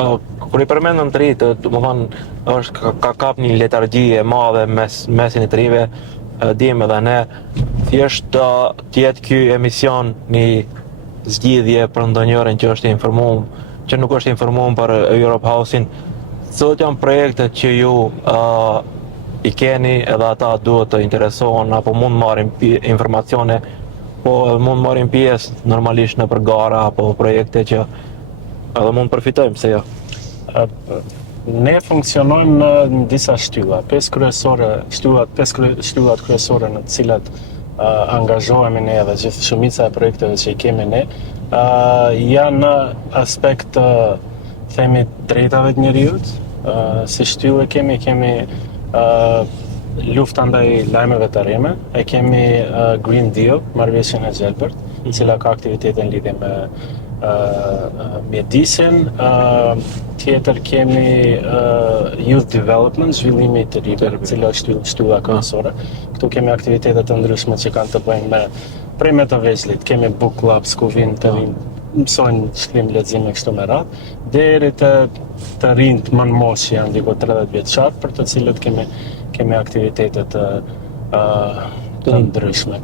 Kur I përmendëm të ri, domethënë është ka kap një letargji e madhe mesin e të rive, dim edhe ne, thjesht të jetë ky emision një zgjidhje për ndonjërin që është I informuar, që nuk është I informuar për Europe House-in, cilat janë projektet që ju I keni edhe ata duhet të interesohen apo mund marrin informacione, po mund marrin pjesë normalisht në për gara apo projekte që edhe mund përfitojmë, pse jo. Ne funksionojmë në disa shtylla, shtyllat kryesore në të cilat angazhohemi ne dhe gjithë shumica e projekteve që I kemi ne, janë në aspekt themi drejtave të njerëzit, si shtyllë kemi lufta ndaj lajmeve të rreme, e kemi Green Deal, marrëveshjen e gjelbërt, e cila ka aktivitete në lidhje me mjedisin, tjetër kemi Youth Development, zhvillimi të rive, cila është shtylla kryesore. Këtu kemi aktivitete të ndryshme që kanë të bëjnë me prej me të veçlit, kemi book clubs ku vinë të vinë mësojnë shkrim lexim e kështu me radhë, deri të rinjt më në moshë janë diku 30 vjeçar, për të cilët kemi aktivitete të ndryshme.